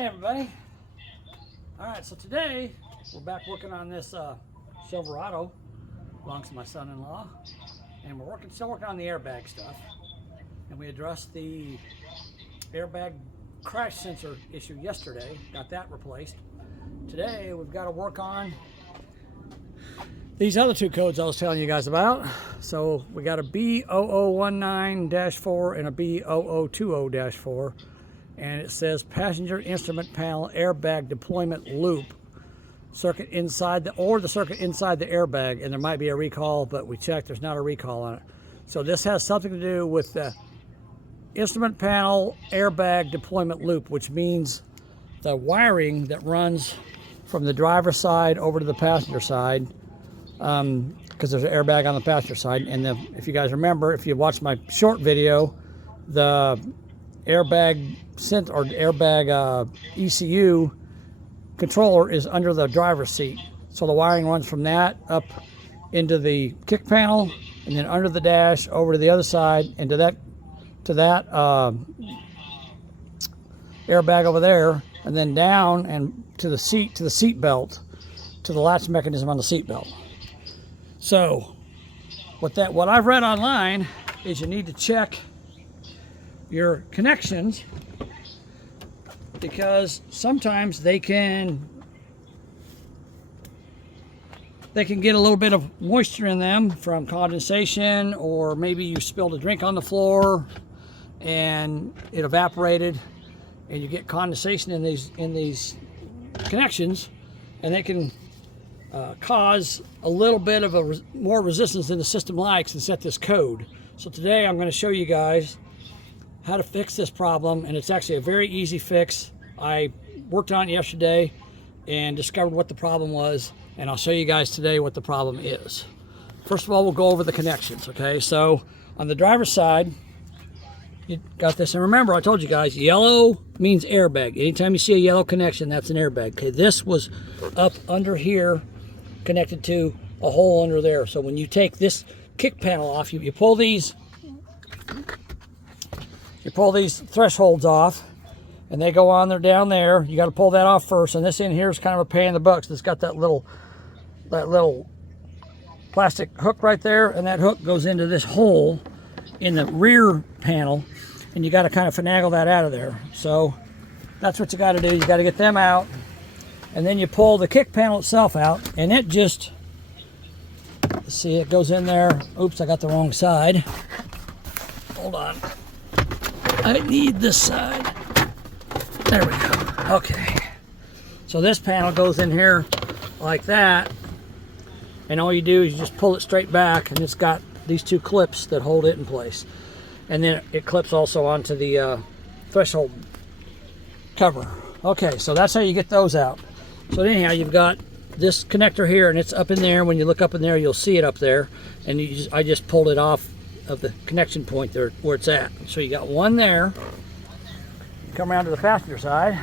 Hey everybody. Alright, so today we're back working on this Silverado, belongs to my son-in-law, and we're still working on the airbag stuff. And we addressed the airbag crash sensor issue yesterday, got that replaced. Today we've got to work on these other two codes I was telling you guys about. So we got a B0019-4 and a B0020-4. And it says passenger instrument panel airbag deployment loop circuit inside the circuit inside the airbag, and there might be a recall, but we checked, there's not a recall on it. So this has something to do with the instrument panel airbag deployment loop, which means the wiring that runs from the driver's side over to the passenger side, because there's an airbag on the passenger side. And if you guys remember, if you watched my short video, the airbag ECU controller is under the driver's seat. So the wiring runs from that up into the kick panel, and then under the dash over to the other side, and to that airbag over there, and then down and to the seat belt, to the latch mechanism on the seat belt. So what I've read online is you need to check your connections, because sometimes they can get a little bit of moisture in them from condensation, or maybe you spilled a drink on the floor and it evaporated, and you get condensation in these connections, and they can cause a little bit of more resistance than the system likes and set this code. So today I'm going to show you guys how to fix this problem, and it's actually a very easy fix. I worked on it yesterday and discovered what the problem was, and I'll show you guys today what the problem is. First of all, we'll go over the connections, okay? So on the driver's side, you got this, and remember I told you guys, yellow means airbag. Anytime you see a yellow connection, that's an airbag. Okay, this was up under here, connected to a hole under there. So when you take this kick panel off, you pull these thresholds off, and they go on there down there. You got to pull that off first, and this in here is kind of a pain in the butt. It's got that little plastic hook right there, and that hook goes into this hole in the rear panel, and you got to kind of finagle that out of there. So that's what you got to do. You got to get them out, and then you pull the kick panel itself out, and it just, see, it goes in there. Oops, I got the wrong side. Hold on. I need this side. There we go. Okay. So this panel goes in here like that, and all you do is you just pull it straight back, and it's got these two clips that hold it in place. And then it clips also onto the threshold cover. Okay, so that's how you get those out. So anyhow, you've got this connector here, and it's up in there. When you look up in there, you'll see it up there. And I just pulled it off of the connection point there where it's at. So you got one there. Come around to the passenger side,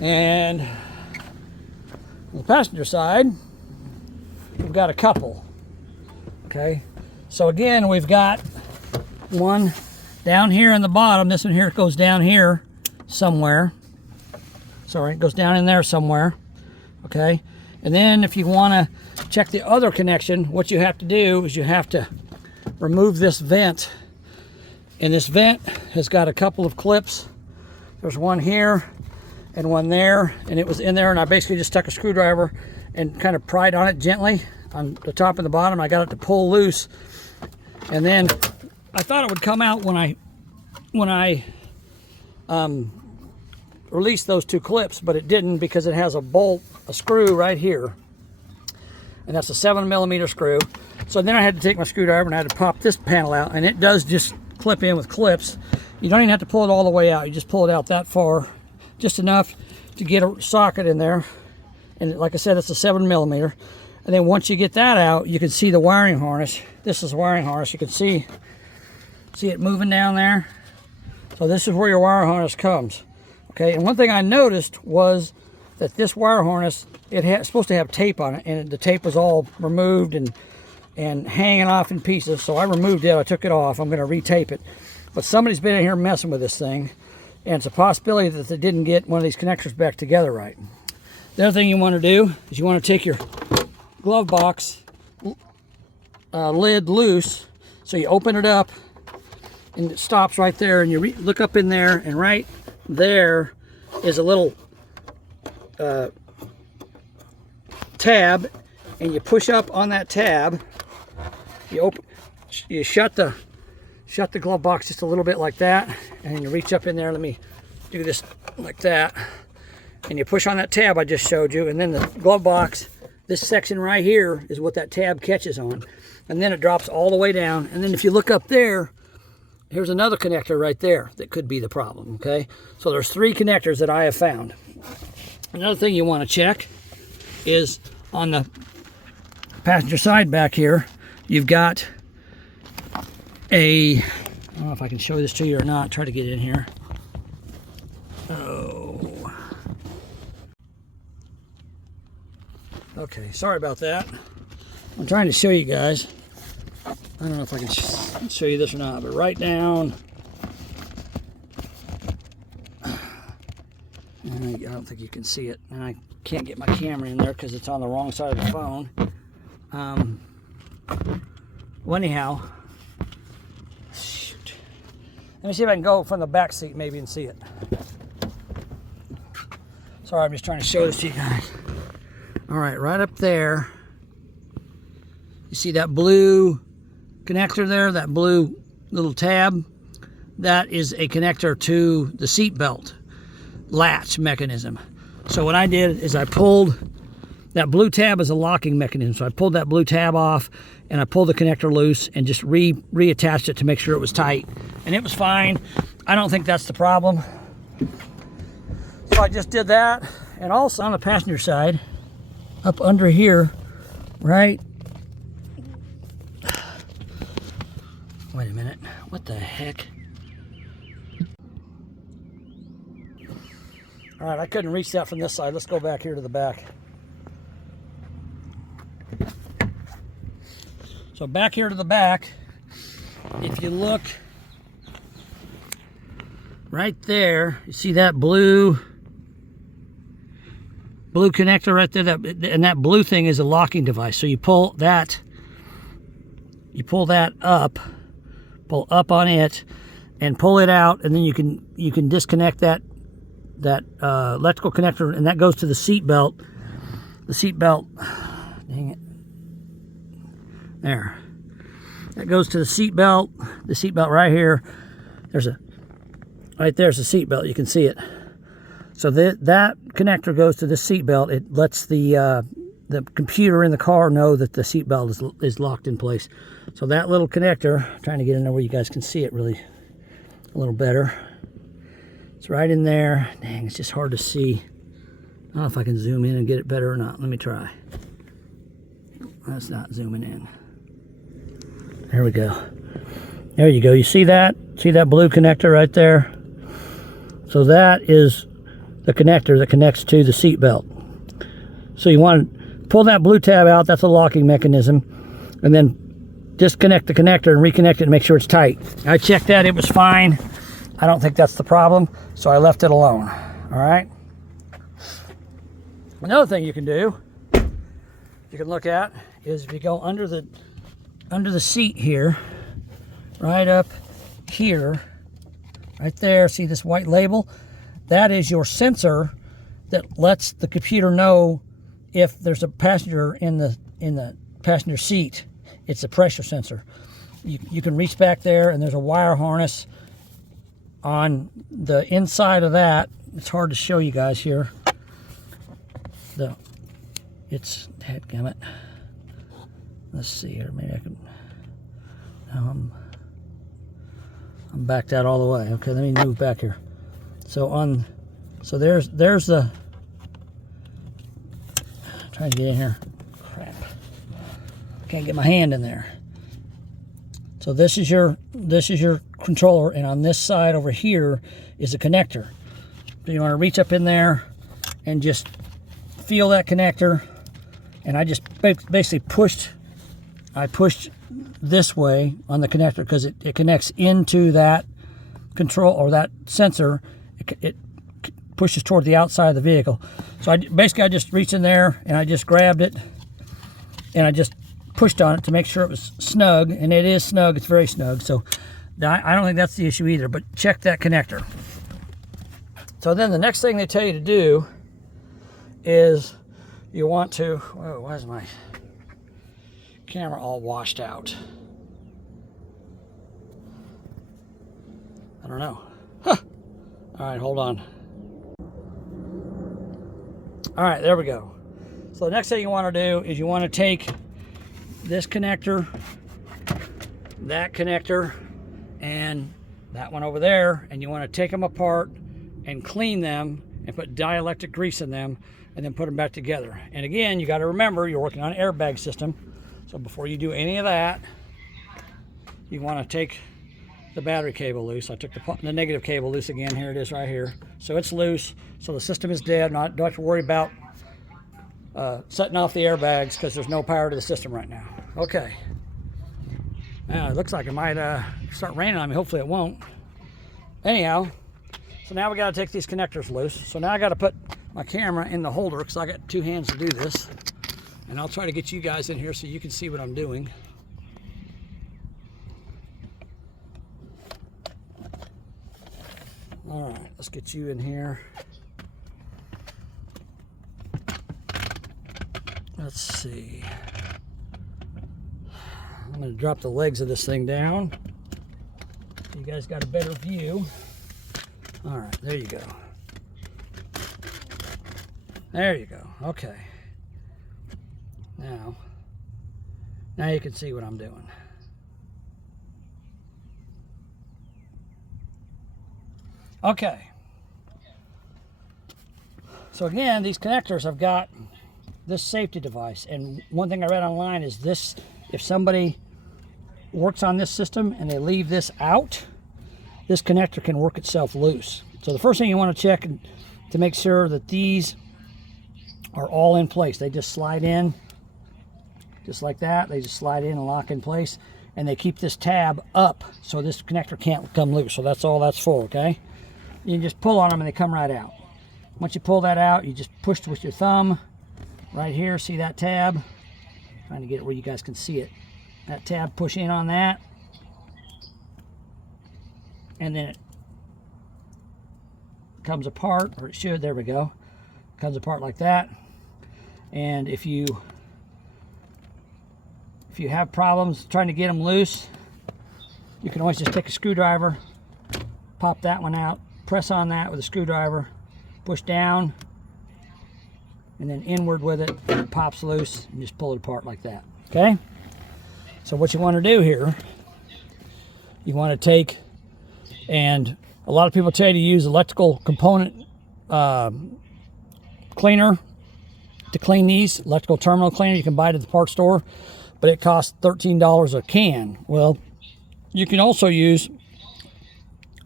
and on the passenger side we've got a couple. Okay, so again, we've got one down here in the bottom. This one here goes down here somewhere. Sorry, it goes down in there somewhere. Okay, and then if you want to check the other connection, what you have to do is you have to remove this vent, and this vent has got a couple of clips. There's one here and one there, and it was in there, and I basically just stuck a screwdriver and kind of pried on it gently on the top and the bottom. I got it to pull loose, and then I thought it would come out when I released those two clips, but it didn't, because it has a screw right here, and that's a 7mm screw. So then I had to take my screwdriver and I had to pop this panel out, and it does just clip in with clips. You don't even have to pull it all the way out. You just pull it out that far, just enough to get a socket in there. And like I said, it's a 7mm. And then once you get that out, you can see the wiring harness. This is the wiring harness. You can see it moving down there. So this is where your wire harness comes. Okay, and one thing I noticed was that this wire harness, it's supposed to have tape on it, and the tape was all removed and hanging off in pieces. So I removed it. I took it off. I'm going to retape it. but somebody's been in here messing with this thing, and it's a possibility that they didn't get one of these connectors back together right. The other thing you want to do is you want to take your glove box lid loose. So you open it up and it stops right there, and you look up in there, and right there is a little tab, and you push up on that tab. You shut the glove box just a little bit like that, and then you reach up in there. Let me do this like that, and you push on that tab I just showed you, and then the glove box, this section right here is what that tab catches on, and then it drops all the way down. And then if you look up there, here's another connector right there that could be the problem. Okay, so there's 3 connectors that I have found. Another thing you want to check is on the passenger side back here, you've got I don't know if I can show this to you or not. Try to get in here. Oh. Okay, sorry about that. I'm trying to show you guys. I don't know if I can show you this or not, but right down. I don't think you can see it, and I can't get my camera in there because it's on the wrong side of the phone. Well, anyhow, shoot. Let me see if I can go from the back seat maybe and see it. Sorry, I'm just trying to show this to you guys. All right, right up there. You see that blue connector there, that blue little tab? That is a connector to the seat belt latch mechanism. So what I did is I pulled, that blue tab is a locking mechanism. So I pulled that blue tab off, and I pulled the connector loose and just reattached it to make sure it was tight. And it was fine. I don't think that's the problem. So I just did that. And also on the passenger side, up under here, right? Wait a minute, what the heck? All right, I couldn't reach that from this side. Let's go back here to the back. So back here to the back, if you look right there, you see that blue connector right there, and that blue thing is a locking device. So you pull that up, pull up on it, and pull it out, and then you can disconnect that electrical connector, and that goes to the seat belt. The seat belt, dang it, there. That goes to the seat belt. The seat belt right here. Right there's the seat belt. You can see it. So that connector goes to the seat belt. It lets the computer in the car know that the seat belt is locked in place. So that little connector, I'm trying to get in there where you guys can see it really a little better. It's right in there. Dang, it's just hard to see. I don't know if I can zoom in and get it better or not. Let me try. That's not zooming in. There we go. There you go. You see that? See that blue connector right there? So that is the connector that connects to the seat belt. So you want to pull that blue tab out. That's a locking mechanism. And then disconnect the connector and reconnect it and make sure it's tight. I checked that. It was fine. I don't think that's the problem, so I left it alone. All right. Another thing you can do, you can look at, is if you go under the seat here, right up here, right there, see this white label? That is your sensor that lets the computer know if there's a passenger in the passenger seat. It's a pressure sensor. You can reach back there, and there's a wire harness on the inside of that. It's hard to show you guys here. It's dadgummit. Let's see here. Maybe I can. I'm backed out all the way. Okay, let me move back here. So there's the. I'm trying to get in here. Crap. Can't get my hand in there. So this is your controller, and on this side over here is a connector. So you want to reach up in there and just feel that connector. And I just basically pushed this way on the connector because it connects into that control, or that sensor, it pushes toward the outside of the vehicle. So basically I just reached in there and I just grabbed it and I just pushed on it to make sure it was snug, and it is snug. It's very snug. So I don't think that's the issue either, but check that connector. So then the next thing they tell you to do is you want to, whoa, why is my camera all washed out? I don't know. Huh. All right, hold on. All right, there we go. So the next thing you want to do is you want to take this connector, that connector, and that one over there, and you want to take them apart and clean them and put dielectric grease in them and then put them back together. And again, you got to remember you're working on an airbag system. So before you do any of that, you want to take the battery cable loose. I took the negative cable loose again. Here it is right here. So it's loose. So the system is dead. Don't have to worry about setting off the airbags because there's no power to the system right now. Okay. Now it looks like it might start raining on me. Hopefully it won't. Anyhow, so now we got to take these connectors loose. So now I got to put my camera in the holder because I got two hands to do this. And I'll try to get you guys in here so you can see what I'm doing. All right, let's get you in here. Let's see. I'm going to drop the legs of this thing down. You guys got a better view. All right, there you go. There you go. Okay. Now you can see what I'm doing. Okay. So again, these connectors have got this safety device, and one thing I read online is this: if somebody works on this system and they leave this out, this connector can work itself loose. So the first thing you want to check to make sure that these are all in place. They just slide in just like that. They just slide in and lock in place, and they keep this tab up so this connector can't come loose. So that's all that's for, okay? You can just pull on them and they come right out. Once you pull that out, you just push with your thumb right here. See that tab? Trying to get it where you guys can see it. That tab, push in on that, and then it comes apart, or it should. There we go. Comes apart like that. And if you have problems trying to get them loose, you can always just take a screwdriver, pop that one out, press on that with a screwdriver, push down, and then inward with it, and it pops loose, and just pull it apart like that. Okay? So what you want to do here, you want to take, and a lot of people tell you to use electrical component cleaner to clean these. Electrical terminal cleaner you can buy it at the parts store, but it costs $13 a can. Well, you can also use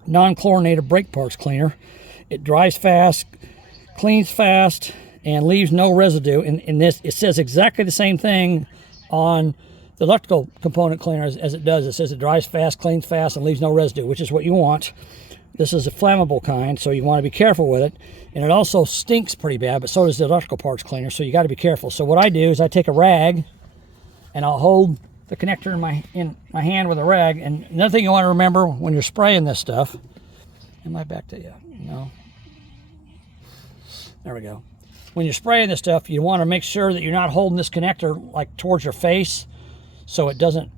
non-chlorinated brake parts cleaner. It dries fast, cleans fast, and leaves no residue. In this, it says exactly the same thing on the electrical component cleaner as it does. It says it dries fast, cleans fast, and leaves no residue, which is what you want. This is a flammable kind, so you want to be careful with it. And it also stinks pretty bad, but so does the electrical parts cleaner, so you got to be careful. So what I do is I take a rag, and I'll hold the connector in my hand with a rag. And another thing you want to remember when you're spraying this stuff, am I back to you? No. There we go. When you're spraying this stuff, you want to make sure that you're not holding this connector like towards your face, so it doesn't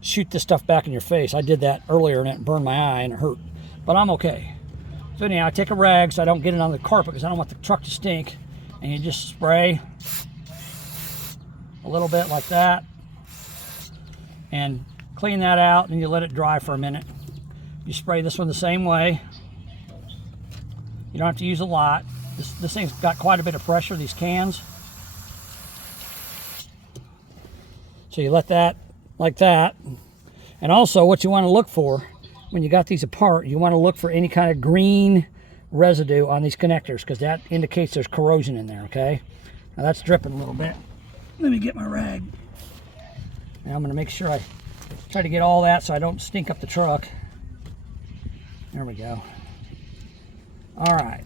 shoot this stuff back in your face. I did that earlier and it burned my eye and it hurt, but I'm okay. So anyhow, I take a rag so I don't get it on the carpet because I don't want the truck to stink, and you just spray a little bit like that and clean that out, and you let it dry for a minute. You spray this one the same way. You don't have to use a lot. This thing's got quite a bit of pressure, these cans. So you let that like that. And also what you want to look for when you got these apart, you want to look for any kind of green residue on these connectors, because that indicates there's corrosion in there, okay? Now that's dripping a little bit. Let me get my rag. Now I'm going to make sure I try to get all that so I don't stink up the truck. There we go. All right.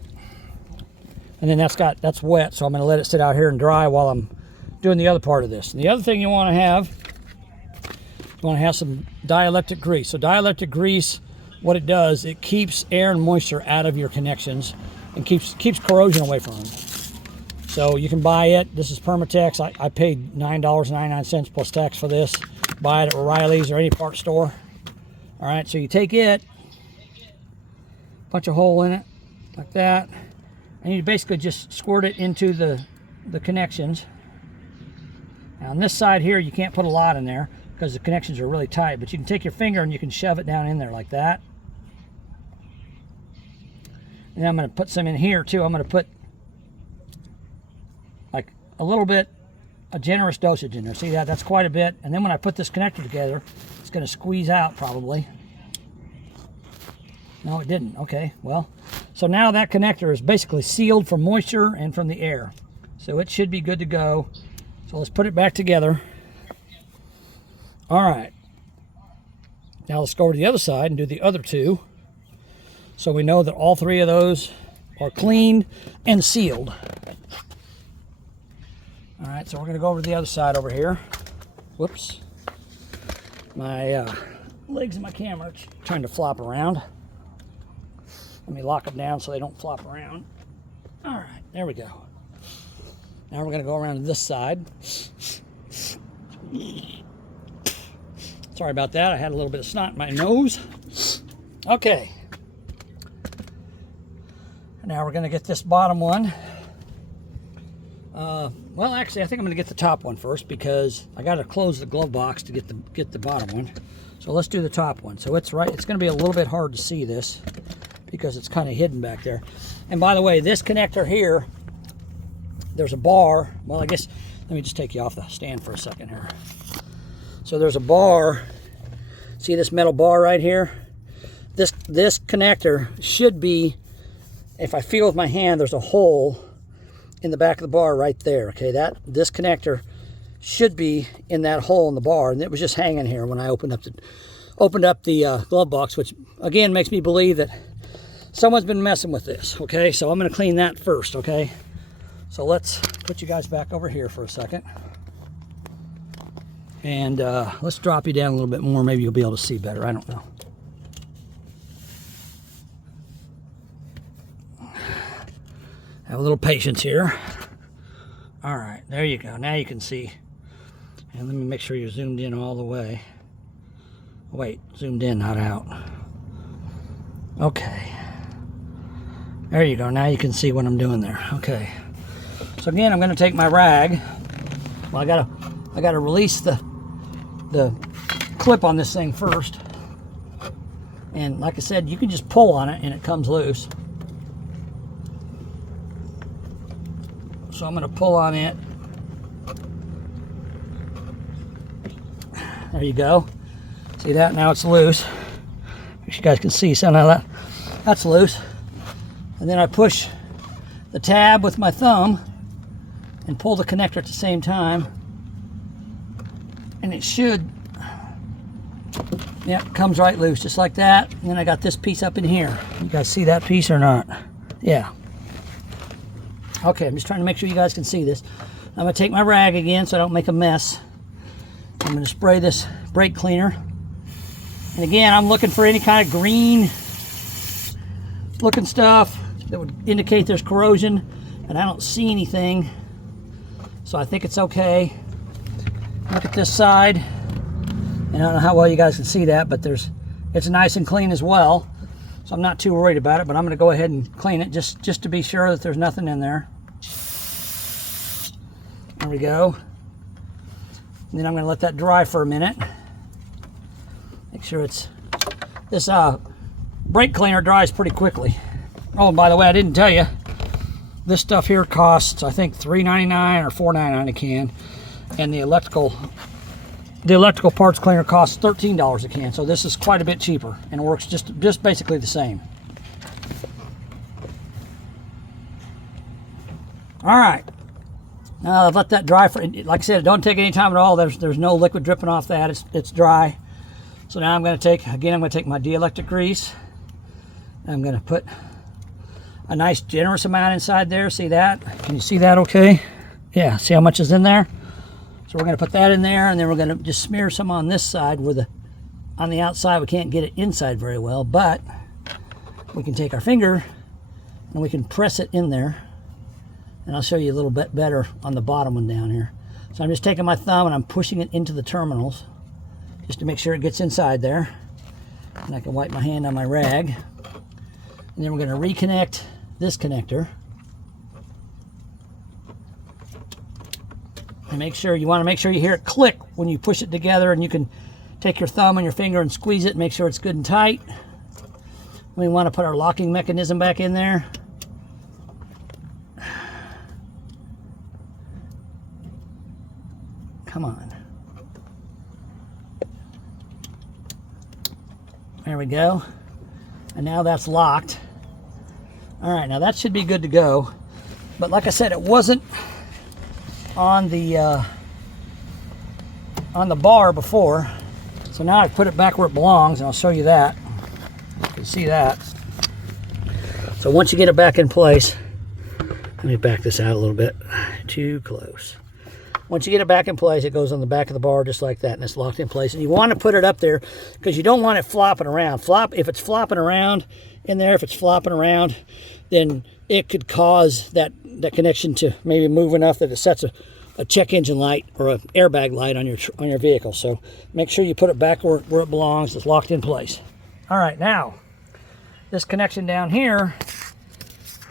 And then that's wet, so I'm going to let it sit out here and dry while I'm doing the other part of this. And the other thing you want to have some dielectric grease. So dielectric grease, what it does, it keeps air and moisture out of your connections and keeps corrosion away from them. So you can buy it. This is Permatex. I paid $9.99 plus tax for this. Buy it at O'Reilly's or any part store. All right, so you take it, punch a hole in it like that, and you basically just squirt it into the connections. Now on this side here, you can't put a lot in there because the connections are really tight, but you can take your finger and you can shove it down in there like that. And I'm going to put some in here too. I'm going to put like a little bit, a generous dosage in there. See that? That's quite a bit. And then when I put this connector together, it's going to squeeze out probably. No, it didn't. Okay, well, so now that connector is basically sealed from moisture and from the air. So it should be good to go. So let's put it back together. All right. Now let's go over to the other side and do the other two. So we know that all three of those are cleaned and sealed. All right, so we're going to go over to the other side over here. Whoops. My legs of my camera are trying to flop around. Let me lock them down so they don't flop around. All right, there we go. Now we're going to go around to this side. Sorry about that. I had a little bit of snot in my nose. Okay. Now we're going to get this bottom one. Well, actually, I think I'm going to get the top one first because I got to close the glove box to get the bottom one. So let's do the top one. So it's right. It's going to be a little bit hard to see this because it's kind of hidden back there. And by the way, this connector here, there's a bar. Well, I guess let me just take you off the stand for a second here. So there's a bar. See this metal bar right here? This connector should be, if I feel with my hand, there's a hole in the back of the bar right there. Okay, this connector should be in that hole in the bar, and it was just hanging here when I opened up the glove box, which again makes me believe that someone's been messing with this. Okay, so I'm going to clean that first. Okay, so let's put you guys back over here for a second, and let's drop you down a little bit more. Maybe you'll be able to see better. I don't know. Have a little patience here. All right, there you go. Now you can see. And let me make sure you're zoomed in all the way. Wait, zoomed in, not out. Okay. There you go. Now you can see what I'm doing there. Okay. So again, I'm going to take my rag. Well, I gotta release the clip on this thing first. And like I said, you can just pull on it and it comes loose. So I'm going to pull on it. There you go. See that? Now it's loose. As you guys can see, so now that's loose. And then I push the tab with my thumb and pull the connector at the same time. And it should, yeah, comes right loose, just like that. And then I got this piece up in here. You guys see that piece or not? Yeah. Okay, I'm just trying to make sure you guys can see this. I'm going to take my rag again so I don't make a mess. I'm going to spray this brake cleaner. And again, I'm looking for any kind of green looking stuff that would indicate there's corrosion, and I don't see anything. So I think it's okay. Look at this side. And I don't know how well you guys can see that, but it's nice and clean as well. So I'm not too worried about it, but I'm going to go ahead and clean it just to be sure that there's nothing in there. There we go. And then I'm going to let that dry for a minute. Make sure this brake cleaner dries pretty quickly. Oh, and by the way, I didn't tell you, this stuff here costs, I think, $3.99 or $4.99 a can, and the electrical parts cleaner costs $13 a can, so this is quite a bit cheaper and works just basically the same. All right, now I've let that dry for, like I said, it don't take any time at all. There's no liquid dripping off that. It's dry. So now I'm going to take my dielectric grease, I'm going to put a nice generous amount inside there. See that? Can you see that okay? Yeah, see how much is in there? So we're going to put that in there, and then we're going to just smear some on this side where on the outside we can't get it inside very well, but we can take our finger and we can press it in there. And I'll show you a little bit better on the bottom one down here. So I'm just taking my thumb and I'm pushing it into the terminals just to make sure it gets inside there. And I can wipe my hand on my rag. And then we're going to reconnect this connector. And you want to make sure you hear it click when you push it together, and you can take your thumb and your finger and squeeze it and make sure it's good and tight. We want to put our locking mechanism back in there. Come on. There we go. And now that's locked. All right, now that should be good to go. But like I said, it wasn't on the bar before. So now I've put it back where it belongs, and I'll show you that. You can see that. So once you get it back in place, let me back this out a little bit. Too close. Once you get it back in place, it goes on the back of the bar just like that, and it's locked in place. And you want to put it up there because you don't want it flopping around. If it's flopping around in there, if it's flopping around, then it could cause that connection to maybe move enough that it sets a check engine light or an airbag light on your vehicle. So make sure you put it back where it belongs. It's locked in place. All right, now this connection down here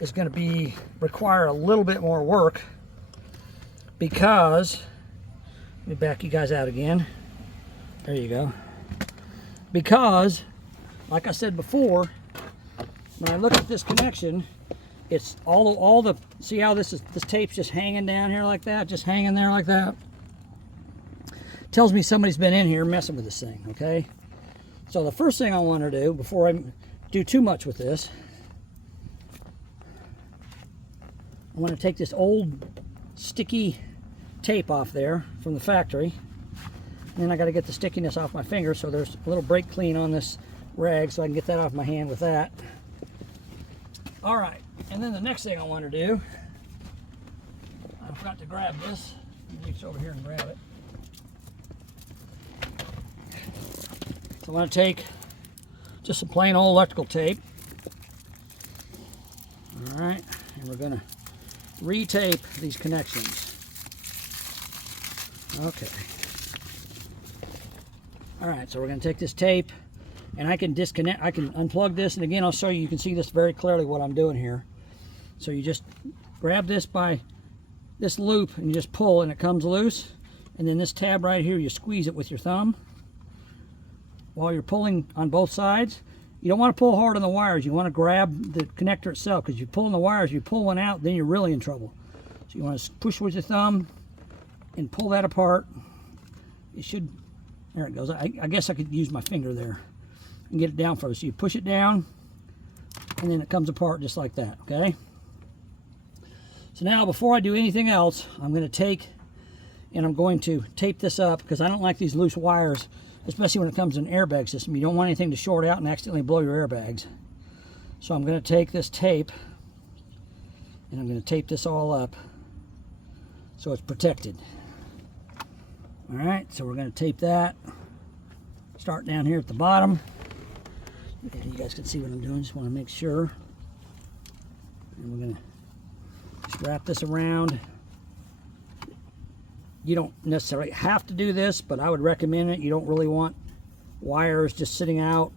is going to require a little bit more work, because let me back you guys out again. There you go. Because like I said before, when I look at this connection, it's all the see how this tape's just hanging down here like that, just hanging there like that. Tells me somebody's been in here messing with this thing. Okay, so the first thing I want to do before I do too much with this, I want to take this old sticky tape off there from the factory, and then I got to get the stickiness off my finger, so there's a little brake clean on this rag so I can get that off my hand with that. All right, and then the next thing I want to do, I forgot to grab this. Let me reach over here and grab it. So I want to take just some plain old electrical tape. All right, and we're going to retape these connections. Okay. All right, so we're going to take this tape, and I can disconnect. I can unplug this, and again, I'll show you. You can see this very clearly what I'm doing here. So you just grab this by this loop and you just pull, and it comes loose. And then this tab right here, you squeeze it with your thumb while you're pulling on both sides. You don't want to pull hard on the wires. You want to grab the connector itself, because you pull on the wires, you pull one out, then you're really in trouble. So you want to push with your thumb and pull that apart. It should, there it goes. I guess I could use my finger there and get it down first. So you push it down, and then it comes apart just like that, okay? So now before I do anything else, I'm going to take and I'm going to tape this up, because I don't like these loose wires, especially when it comes to an airbag system. You don't want anything to short out and accidentally blow your airbags. So I'm going to take this tape and I'm going to tape this all up so it's protected. All right, so we're going to tape that. Start down here at the bottom. You guys can see what I'm doing. Just want to make sure. And we're going to just wrap this around. You don't necessarily have to do this, but I would recommend it. You don't really want wires just sitting out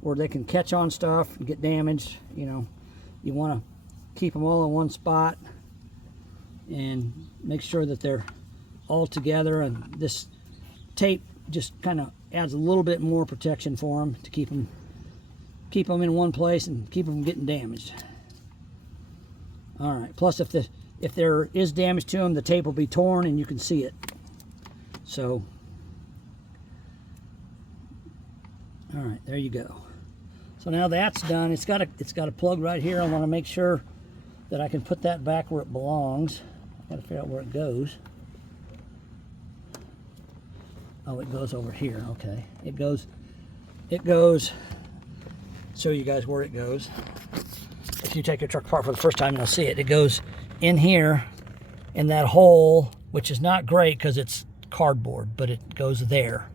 where they can catch on stuff and get damaged. You know, you want to keep them all in one spot and make sure that they're all together. And this tape just kind of adds a little bit more protection for them to keep them in one place and keep them from getting damaged. All right. Plus, if there is damage to them, the tape will be torn and you can see it. So, all right, there you go. So now that's done. It's got a plug right here. I want to make sure that I can put that back where it belongs. I've got to figure out where it goes. Oh, it goes over here. Okay, it goes show you guys where it goes. If you take your truck apart for the first time, you'll see it. It goes in here, in that hole, which is not great because it's cardboard, but it goes there.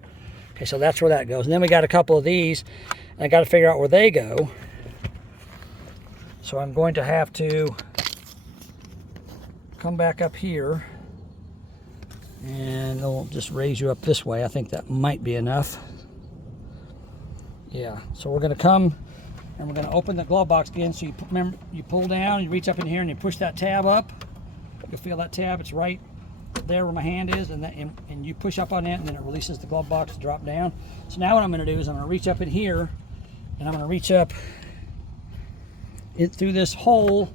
Okay, so that's where that goes. And then we got a couple of these, and I got to figure out where they go. So I'm going to have to come back up here, and I'll just raise you up this way. I think that might be enough. Yeah, so we're going to come and we're going to open the glove box again. So remember, you pull down, you reach up in here, and you push that tab up. You'll feel that tab. It's right there where my hand is, and you push up on it, and then it releases the glove box to drop down. So now what I'm going to do is I'm going to reach up in here, and I'm going to reach up through this hole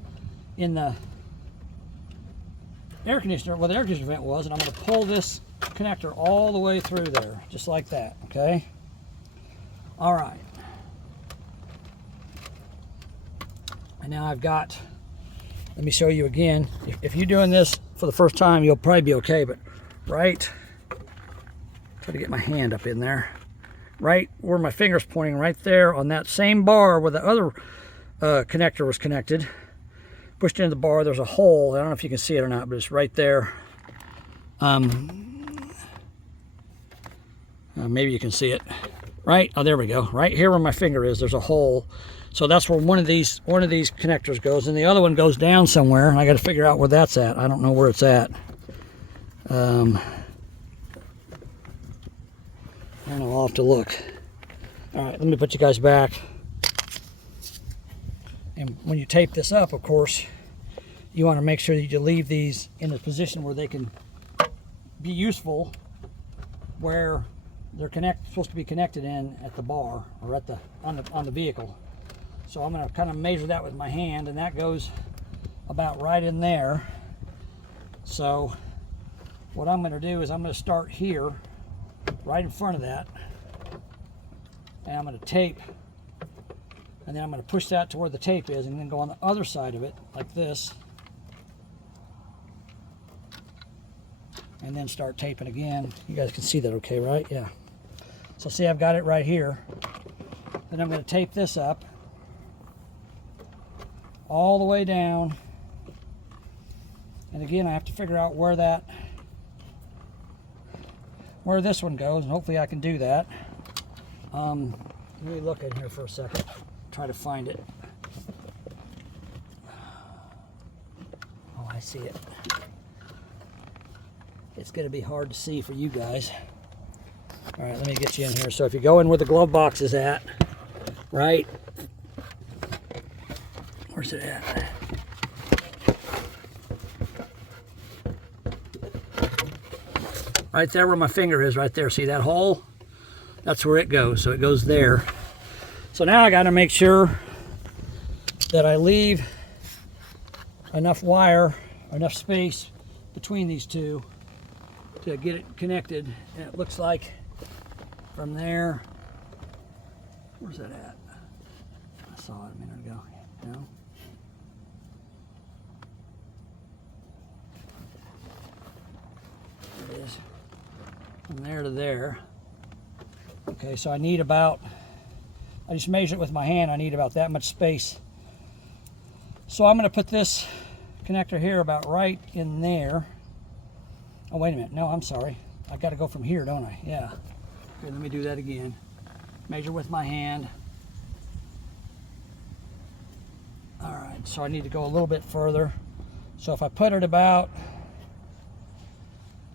in the air conditioner, where the air conditioner vent was, and I'm going to pull this connector all the way through there, just like that, okay? All right. And now I've got, let me show you again. If you're doing this for the first time, you'll probably be okay, but right, try to get my hand up in there, right where my finger's pointing, right there on that same bar where the other connector was connected, pushed into the bar, there's a hole. I don't know if you can see it or not, but it's right there. Maybe you can see it. Right, oh, there we go. Right here where my finger is, there's a hole. So that's where one of these connectors goes, and the other one goes down somewhere, and I got to figure out where that's at. I don't know where it's at. I don't know, I'll have to look. All right, let me put you guys back. And when you tape this up, of course, you want to make sure that you leave these in a position where they can be useful, where they're supposed to be connected in at the bar or at on the vehicle. So I'm going to kind of measure that with my hand, and that goes about right in there. So what I'm going to do is I'm going to start here, right in front of that, and I'm going to tape, and then I'm going to push that to where the tape is, and then go on the other side of it like this, and then start taping again. You guys can see that okay, right? Yeah. So see, I've got it right here. Then I'm going to tape this up all the way down, and again I have to figure out where this one goes, and hopefully I can do that. Let me look in here for a second, try to find it. Oh, I see it. It's going to be hard to see for you guys. All right, let me get you in here. So if you go in where the glove box is at, right, where's it at? Right there where my finger is, right there. See that hole? That's where it goes. So it goes there. So now I got to make sure that I leave enough wire, enough space between these two to get it connected. And it looks like from there, where's that at? I saw it a minute ago. No? There it is. From there to there. Okay, so I need about, I just measured it with my hand, I need about that much space. So I'm going to put this connector here about right in there. Oh, wait a minute. No, I'm sorry. I got to go from here, don't I? Yeah. Okay, let me do that again. Measure with my hand. All right, so I need to go a little bit further. So if I put it about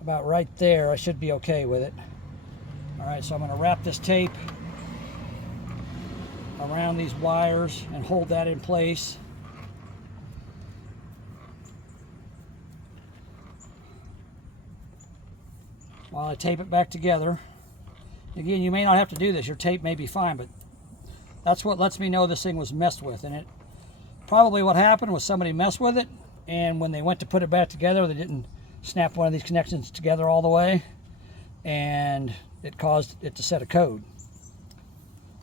right there, I should be okay with it. All right, so I'm going to wrap this tape around these wires and hold that in place. While I tape it back together. Again, you may not have to do this. Your tape may be fine, but that's what lets me know this thing was messed with. And it probably what happened was somebody messed with it, and when they went to put it back together, they didn't snap one of these connections together all the way, and it caused it to set a code.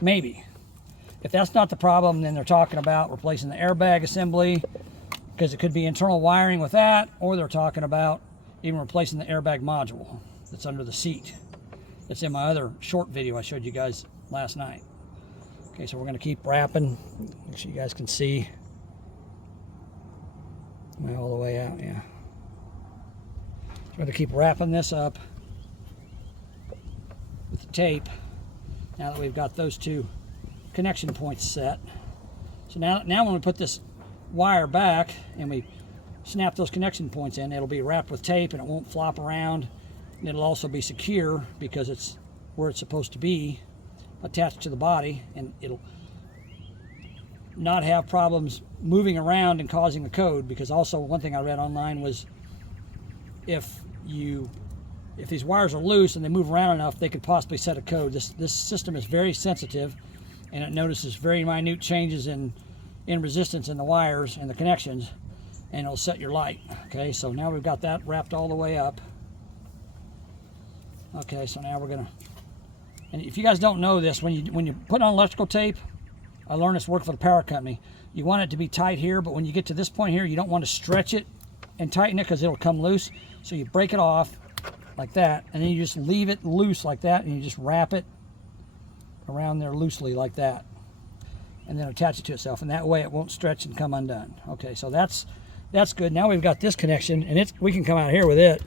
Maybe. If that's not the problem, then they're talking about replacing the airbag assembly, because it could be internal wiring with that, or they're talking about even replacing the airbag module that's under the seat. It's in my other short video I showed you guys last night. Okay, so we're going to keep wrapping. Make sure you guys can see. Am I all the way out? Yeah. So we're going to keep wrapping this up with the tape now that we've got those two connection points set. So now when we put this wire back and we snap those connection points in, it'll be wrapped with tape and it won't flop around. And it'll also be secure because it's where it's supposed to be, attached to the body, and it'll not have problems moving around and causing a code. Because also one thing I read online was if these wires are loose and they move around enough, they could possibly set a code. This system is very sensitive, and it notices very minute changes in resistance in the wires and the connections, and it'll set your light. Okay, so now we've got that wrapped all the way up. Okay, so now we're gonna, and if you guys don't know this, when you put on electrical tape, I learned this work for the power company. You want it to be tight here, but when you get to this point here, you don't want to stretch it and tighten it because it'll come loose. So you break it off like that, and then you just leave it loose like that, and you just wrap it around there loosely like that, and then attach it to itself, and that way it won't stretch and come undone. Okay, so that's good. Now we've got this connection, and we can come out here with it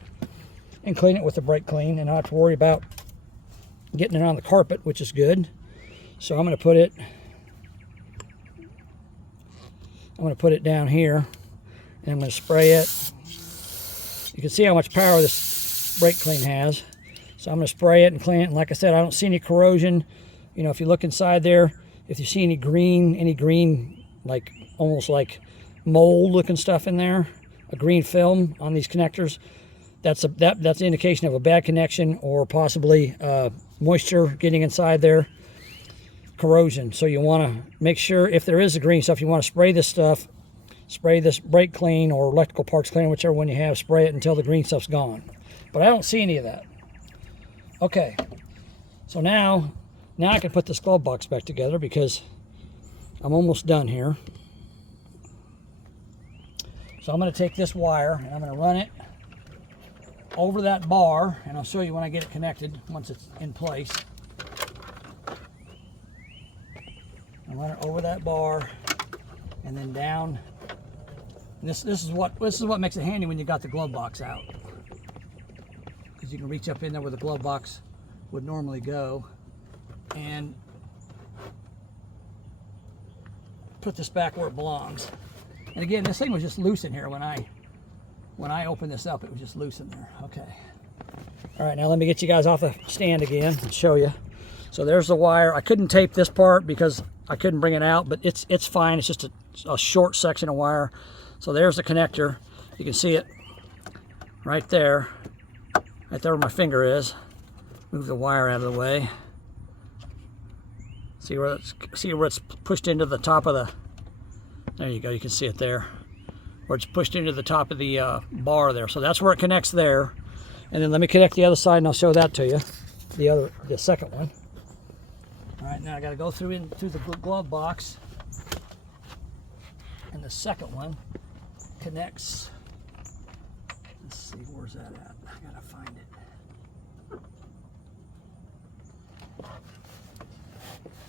and clean it with the brake clean and not have to worry about getting it on the carpet, which is good. So I'm going to put it down here, and I'm going to spray it. You can see how much power this brake clean has. So I'm going to spray it and clean it. And like I said, I don't see any corrosion. You know, if you look inside there, if you see any green, like almost like mold looking stuff in there, a green film on these connectors, that's an indication of a bad connection, or possibly moisture getting inside there, corrosion. So you want to make sure, if there is a green stuff, you want to spray this stuff, spray this brake clean or electrical parts cleaner, whichever one you have, spray it until the green stuff's gone. But I don't see any of that. Okay, so now I can put this glove box back together because I'm almost done here. So I'm going to take this wire and I'm going to run it over that bar, and I'll show you when I get it connected once it's in place. I'll run it over that bar and then down. And this is what makes it handy when you got the glove box out, because you can reach up in there where the glove box would normally go and put this back where it belongs. And again, this thing was just loose in here when I opened this up. It was just loose in there. Okay. All right, now let me get you guys off the stand again and show you. So there's the wire. I couldn't tape this part because I couldn't bring it out, but it's fine. It's just a short section of wire. So there's the connector. You can see it right there where my finger is. Move the wire out of the way. See where it's pushed into the top of the, there you go, you can see it there, where it's pushed into the top of the bar there. So that's where it connects there. And then let me connect the other side and I'll show that to you, the second one. All right, now I got to go through the glove box, and the second one connects. Let's see, where's that at? I got to find it.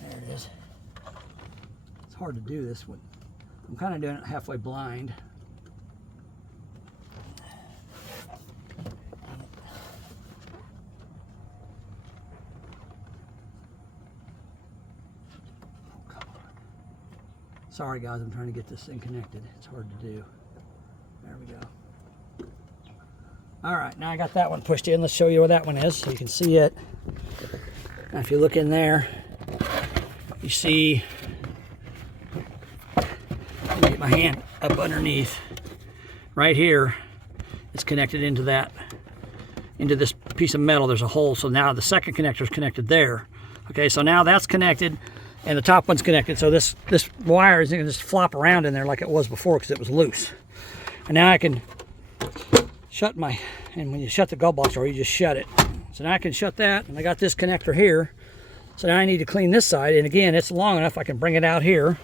There it is. It's hard to do this one. I'm kind of doing it halfway blind. Sorry guys, I'm trying to get this thing connected. It's hard to do. There we go. All right, now I got that one pushed in. Let's show you where that one is so you can see it. Now if you look in there, you see, let me get my hand up underneath. Right here, it's connected into this piece of metal. There's a hole, so now the second connector is connected there. Okay, so now that's connected, and the top one's connected. So this wire isn't going to just flop around in there like it was before because it was loose. And now I can shut and when you shut the glove box door, you just shut it. So now I can shut that, and I got this connector here. So now I need to clean this side, and again, it's long enough I can bring it out here.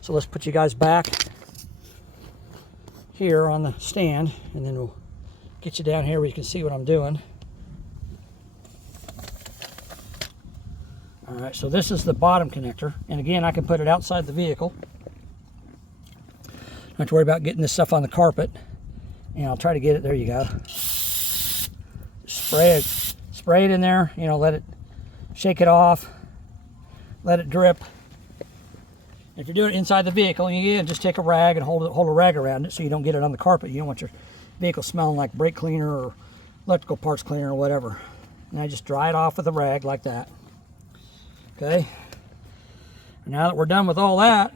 So let's put you guys back here on the stand, and then we'll get you down here where you can see what I'm doing. All right, so this is the bottom connector, and again, I can put it outside the vehicle. Don't have to worry about getting this stuff on the carpet. And I'll try to get it. There you go. Spray it in there. You know, let it shake it off. Let it drip. If you're doing it inside the vehicle, you can just take a rag and hold a rag around it so you don't get it on the carpet. You don't want your vehicle smelling like brake cleaner or electrical parts cleaner or whatever. And I just dry it off with a rag like that. Okay. Now that we're done with all that,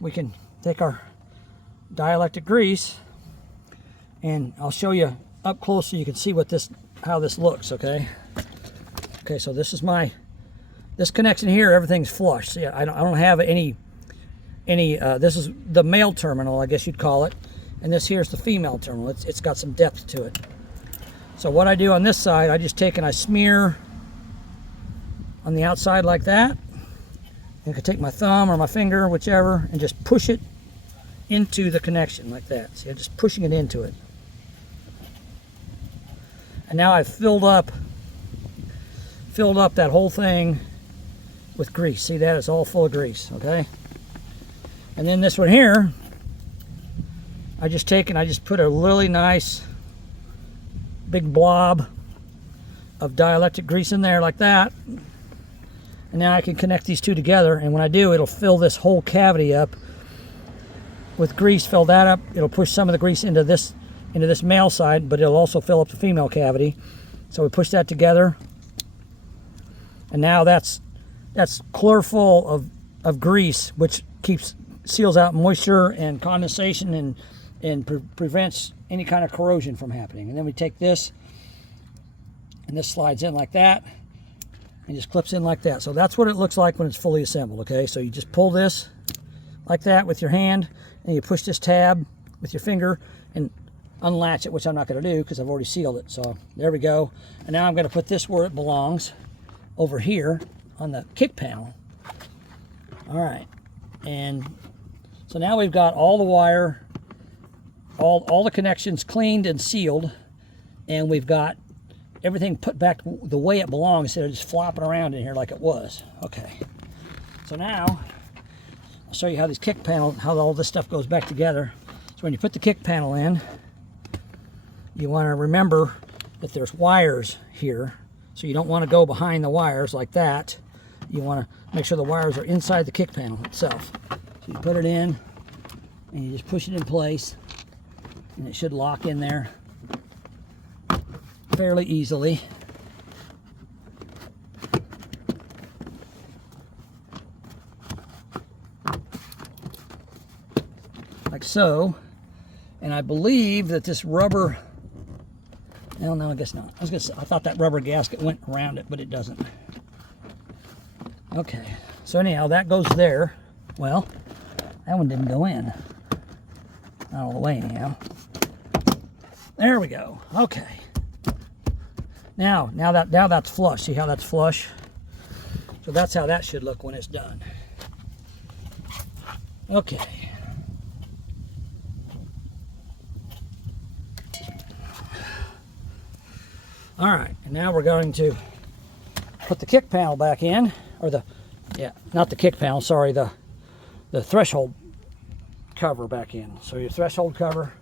we can take our dielectric grease, and I'll show you up close so you can see how this looks. Okay. Okay. So this is this connection here. Everything's flush. See, I don't have any. This is the male terminal, I guess you'd call it, and this here's the female terminal. It's got some depth to it. So what I do on this side, I just take and I smear on the outside like that. I can take my thumb or my finger, whichever, and just push it into the connection like that. See, I'm just pushing it into it. And now I've filled up that whole thing with grease. See that? It's all full of grease, okay? And then this one here, I just take and I just put a really nice big blob of dielectric grease in there like that. And now I can connect these two together, and when I do, it'll fill this whole cavity up with grease. Fill that up. It'll push some of the grease into this male side, but it'll also fill up the female cavity. So we push that together, and now that's clear full of grease, which seals out moisture and condensation and prevents any kind of corrosion from happening. And then we take this, and this slides in like that. And just clips in like that. So that's what it looks like when it's fully assembled, okay? So you just pull this like that with your hand, and you push this tab with your finger and unlatch it, which I'm not going to do because I've already sealed it. So there we go. And now I'm going to put this where it belongs, over here on the kick panel. All right. And so now we've got all the wire, all the connections cleaned and sealed, and we've got everything put back the way it belongs instead of just flopping around in here like it was. Okay. So now I'll show you how these kick panels, how all this stuff goes back together. So when you put the kick panel in, you want to remember that there's wires here. So you don't want to go behind the wires like that. You want to make sure the wires are inside the kick panel itself. So you put it in, and you just push it in place, and it should lock in there fairly easily. Like so. And I believe that this rubber, well, no, I guess not. I thought that rubber gasket went around it, but it doesn't. Okay, so anyhow, that goes there. Well, that one didn't go in. Not all the way anyhow. There we go. Okay. Now that's flush. See how that's flush? So that's how that should look when it's done. Okay. All right, and now we're going to put the kick panel back in, or not the kick panel, sorry, the threshold cover back in. So your threshold cover,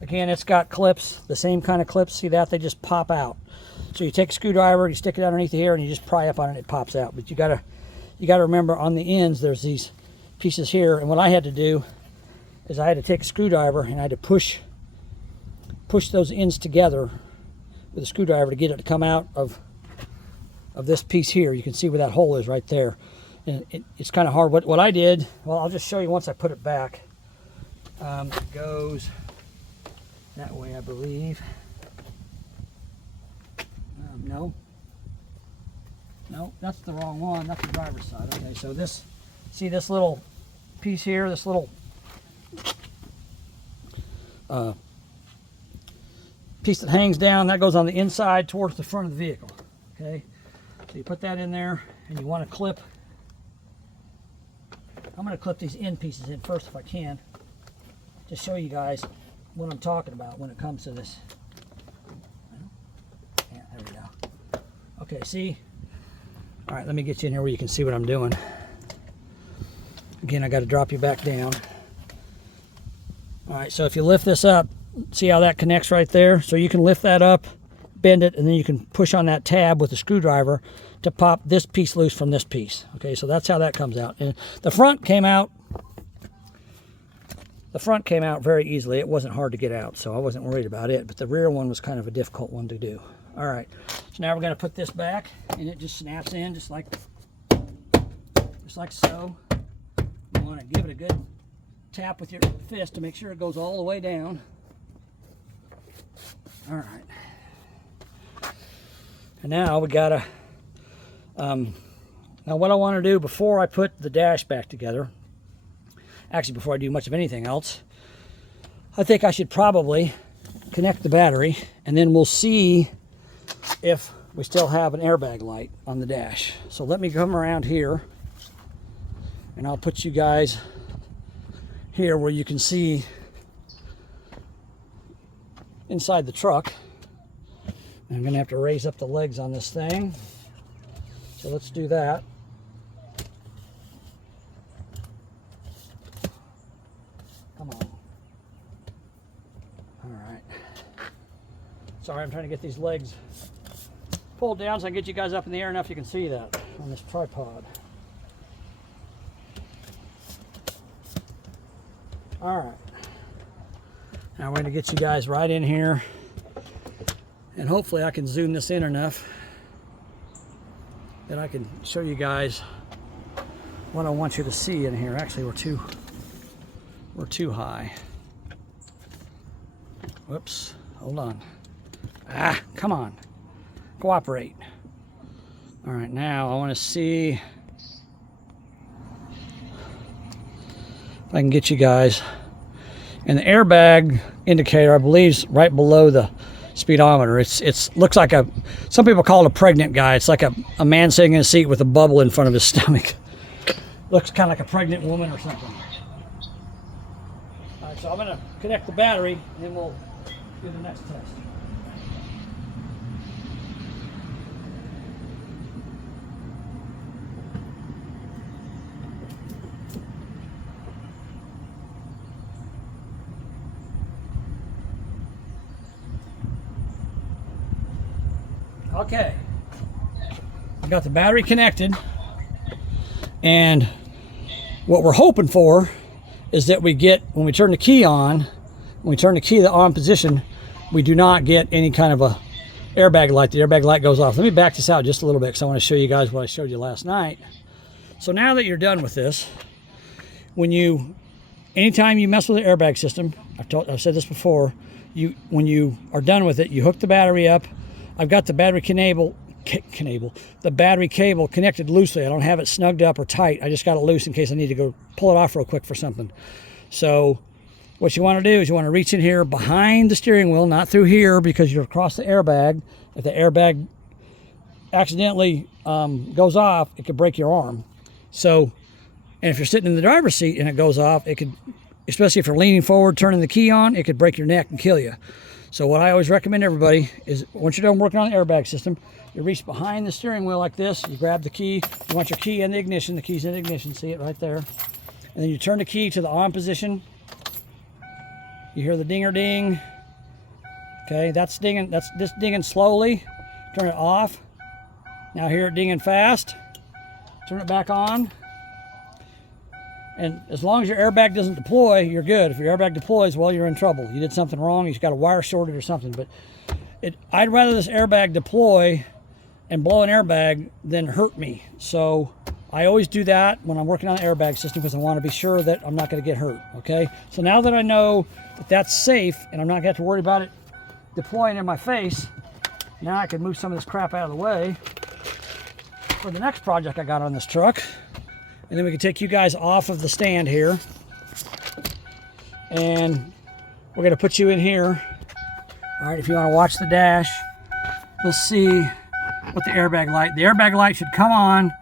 again, it's got clips, the same kind of clips. See that? They just pop out. So you take a screwdriver, you stick it underneath here, and you just pry up on it, and it pops out. But you gotta remember, on the ends there's these pieces here, and what I had to do is I had to take a screwdriver and I had to push those ends together with a screwdriver to get it to come out of this piece here. You can see where that hole is right there, and it's kind of hard. What I did, well, I'll just show you once I put it back. It goes that way, I believe. No, that's the wrong one. That's the driver's side. Okay, so see this little piece here, this little piece that hangs down, that goes on the inside towards the front of the vehicle. Okay, so you put that in there, and you want to clip. I'm going to clip these end pieces in first if I can, to show you guys what I'm talking about when it comes to this. Yeah, there we go. Okay, see, All right, let me get you in here where you can see what I'm doing. Again, I got to drop you back down. All right, so if you lift this up, see how that connects right there? So you can lift that up, bend it, and then you can push on that tab with a screwdriver to pop this piece loose from this piece. Okay, so that's how that comes out. And the front came out very easily. It wasn't hard to get out, so I wasn't worried about it, but the rear one was kind of a difficult one to do. All right, so now we're going to put this back, and it just snaps in just like so. You want to give it a good tap with your fist to make sure it goes all the way down. All right. And now we gotta, now what I want to do before I put the dash back together, actually before I do much of anything else, I think I should probably connect the battery, and then we'll see if we still have an airbag light on the dash. So let me come around here, and I'll put you guys here where you can see inside the truck. I'm gonna have to raise up the legs on this thing, so let's do that. Come on. All right. Sorry, I'm trying to get these legs pulled down so I can get you guys up in the air enough you can see that on this tripod. All right. Now we're going to get you guys right in here, and hopefully I can zoom this in enough that I can show you guys what I want you to see in here. Actually, we're too high. Whoops, hold on. Ah, come on, cooperate. All right, now I want to see if I can get you guys. And the airbag indicator, I believe, is right below the speedometer. It's looks like some people call it a pregnant guy. It's like a man sitting in a seat with a bubble in front of his stomach. Looks kind of like a pregnant woman or something. All right, so I'm going to connect the battery, and then we'll do the next test. Okay, I got the battery connected, and what we're hoping for is that we get, when we turn the key on, when we turn the key to the on position, we do not get any kind of a airbag light. The airbag light goes off. Let me back this out just a little bit because I want to show you guys what I showed you last night. So now that you're done with this, anytime you mess with the airbag system, I've said this before, when you are done with it, you hook the battery up. I've got the battery the battery cable connected loosely. I don't have it snugged up or tight. I just got it loose in case I need to go pull it off real quick for something. So what you want to do is you want to reach in here behind the steering wheel, not through here, because you're across the airbag. If the airbag accidentally goes off, it could break your arm. So, and if you're sitting in the driver's seat and it goes off, it could, especially if you're leaning forward, turning the key on, it could break your neck and kill you. So what I always recommend everybody is, once you're done working on the airbag system, you reach behind the steering wheel like this, you grab the key, you want your key in the ignition, the key's in the ignition, see it right there. And then you turn the key to the on position. You hear the dinger ding. Okay, that's this dinging slowly. Turn it off. Now hear it dinging fast. Turn it back on. And as long as your airbag doesn't deploy, you're good. If your airbag deploys, well, you're in trouble. You did something wrong. You've got a wire shorted or something. But I'd rather this airbag deploy and blow an airbag than hurt me. So I always do that when I'm working on an airbag system because I want to be sure that I'm not going to get hurt. Okay. So now that I know that that's safe and I'm not going to have to worry about it deploying in my face, now I can move some of this crap out of the way for the next project I got on this truck. And then we can take you guys off of the stand here. And we're going to put you in here. All right, if you want to watch the dash, let's see what the airbag light should come on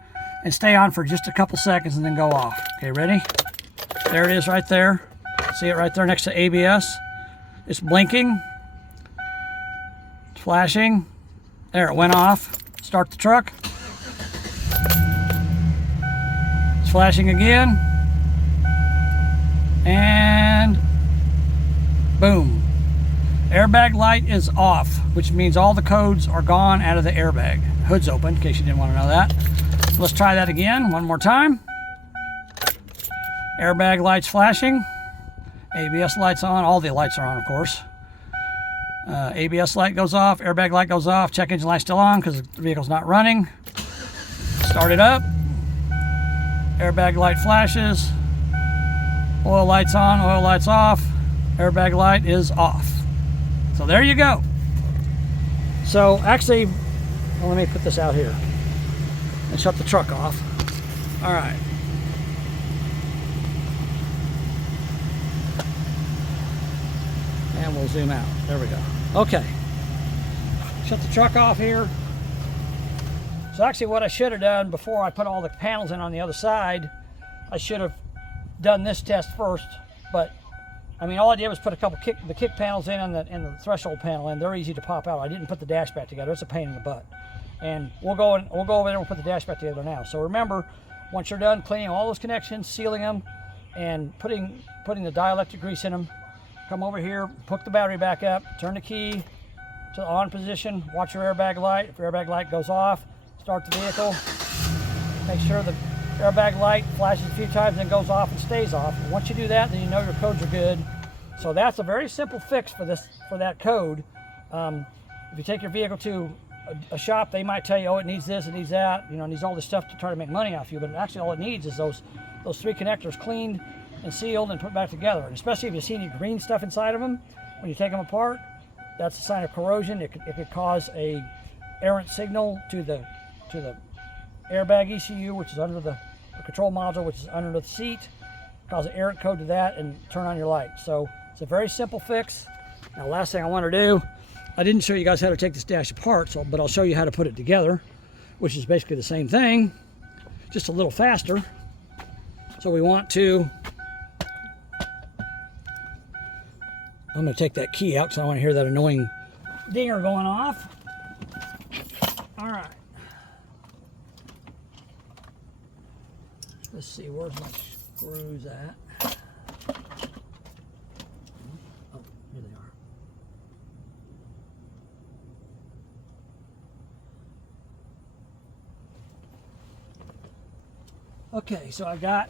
and stay on for just a couple seconds and then go off. Okay, ready? There it is right there. See it right there next to ABS? It's blinking. It's flashing. There, it went off. Start the truck. It's flashing again. And boom. Airbag light is off, which means all the codes are gone out of the airbag. Hood's open, in case you didn't want to know that. Let's try that again, one more time. Airbag light's flashing. ABS light's on. All the lights are on, of course. ABS light goes off. Airbag light goes off. Check engine light's still on because the vehicle's not running. Start it up. Airbag light flashes. Oil light's on. Oil light's off. Airbag light is off. So there you go. So actually, well, let me put this out here and shut the truck off. All right. And we'll zoom out. There we go. Okay. Shut the truck off here. So actually what I should have done before I put all the panels in on the other side, I should have done this test first, but I mean, all I did was put a couple the kick panels in and the threshold panel in. They're easy to pop out. I didn't put the dash back together. It's a pain in the butt. And we'll go over there and put the dash back together now. So remember, once you're done cleaning all those connections, sealing them, and putting the dielectric grease in them, come over here, hook the battery back up, turn the key to the on position, watch your airbag light. If your airbag light goes off, start the vehicle. Make sure the airbag light flashes a few times and goes off and stays off. And once you do that, then you know your codes are good. So that's a very simple fix for that code. If you take your vehicle to a shop, they might tell you, oh, it needs this, it needs that, you know, it needs all this stuff to try to make money off you. But actually, all it needs is those three connectors cleaned and sealed and put back together. And especially if you see any green stuff inside of them when you take them apart, that's a sign of corrosion. It could cause a errant signal to the airbag ECU, which is under the control module, which is under the seat, cause an errant code to that and turn on your light. So it's a very simple fix. Now, last thing I want to do, I didn't show you guys how to take this dash apart, but I'll show you how to put it together, which is basically the same thing, just a little faster. So we want to, I'm going to take that key out because I want to hear that annoying dinger going off. All right. Let's see, where's my screws at? Oh, here they are. Okay, so I've got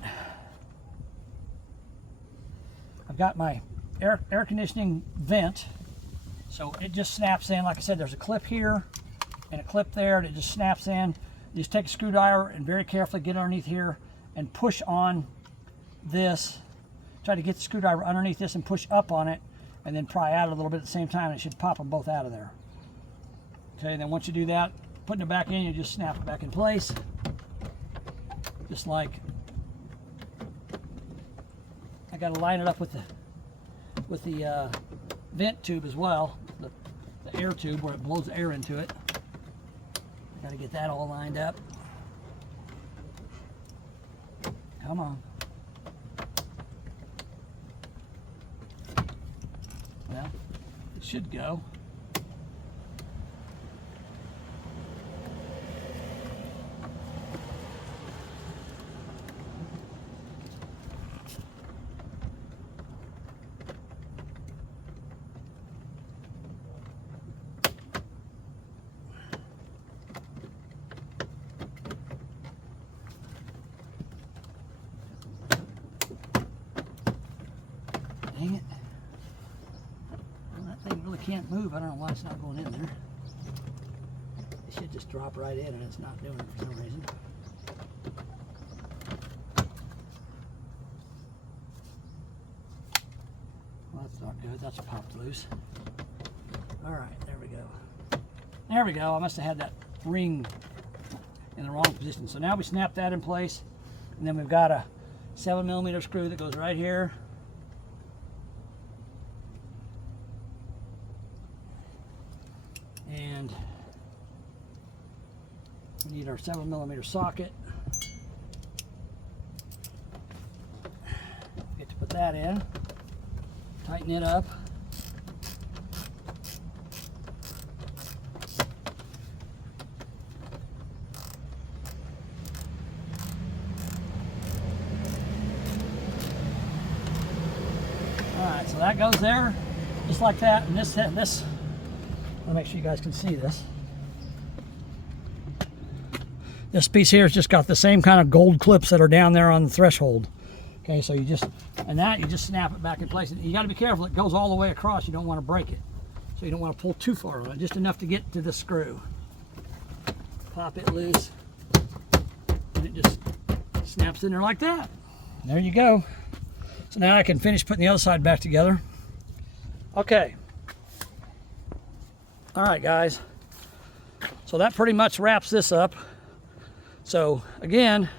my air conditioning vent. So it just snaps in. Like I said, there's a clip here and a clip there, and it just snaps in. You just take a screwdriver and very carefully get underneath here and push on this. Try to get the screwdriver underneath this and push up on it, and then pry out a little bit at the same time. It should pop them both out of there. Okay, and then once you do that, putting it back in, you just snap it back in place. Just like, I got to line it up with the vent tube as well, the air tube where it blows the air into it. I got to get that all lined up. Come on. Well, it should go. Dang it. Well, that thing really can't move. I don't know why it's not going in there. It should just drop right in, and it's not doing it for some reason. Well, that's not good. That's popped loose. All right, there we go. There we go. I must have had that ring in the wrong position. So now we snap that in place, and then we've got a 7mm screw that goes right here. And we need our 7mm socket. Get to put that in, tighten it up. So that goes there, just like that. And this, let me make sure you guys can see this. This piece here has just got the same kind of gold clips that are down there on the threshold. Okay, so you just snap it back in place. And you got to be careful, it goes all the way across. You don't want to break it. So you don't want to pull too far on it, just enough to get to the screw. Pop it loose, and it just snaps in there like that. There you go. So now I can finish putting the other side back together. Okay. All right, guys. So that pretty much wraps this up. So again,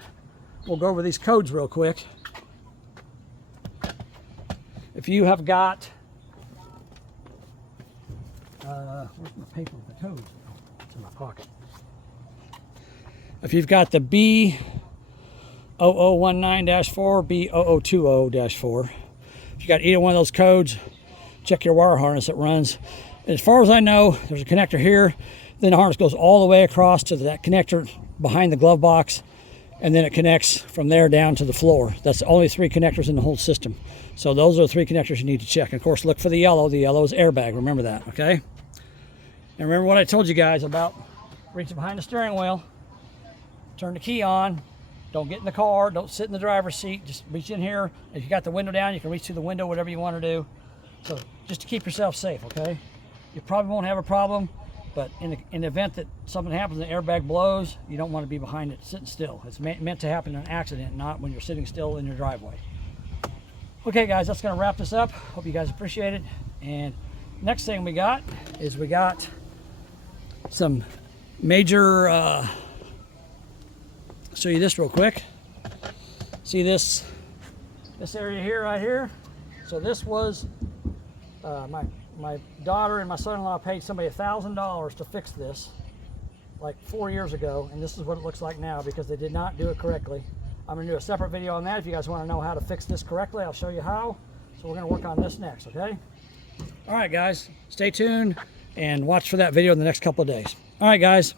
we'll go over these codes real quick. If you have got, where's my paper with the codes? It's in my pocket. If you've got the B0019-4, B0020-4, if you got either one of those codes, check your wire harness it runs. As far as I know, there's a connector here, then the harness goes all the way across to that connector behind the glove box, and then it connects from there down to the floor. That's the only 3 connectors in the whole system. So those are the 3 connectors you need to check. And of course, look for the yellow. The yellow is airbag. Remember that, okay? And remember what I told you guys about reaching behind the steering wheel, turn the key on, don't get in the car, don't sit in the driver's seat, just reach in here. If you got the window down, you can reach through the window, whatever you want to do. So just to keep yourself safe, okay? You probably won't have a problem, but in the event that something happens and the airbag blows, you don't want to be behind it sitting still. It's meant to happen in an accident, not when you're sitting still in your driveway. Okay guys, that's going to wrap this up. Hope you guys appreciate it. And next thing we got is we got some major, show you this real quick. See this area here, right here? So this was, my daughter and my son-in-law paid somebody $1,000 to fix this like 4 years ago, and this is what it looks like now because they did not do it correctly. I'm going to do a separate video on that. If you guys want to know how to fix this correctly, I'll show you how. So we're going to work on this next, okay? All right, guys, stay tuned and watch for that video in the next couple of days. All right, guys,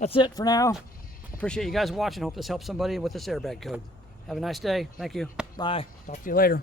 that's it for now. Appreciate you guys watching. Hope this helps somebody with this airbag code. Have a nice day. Thank you. Bye. Talk to you later.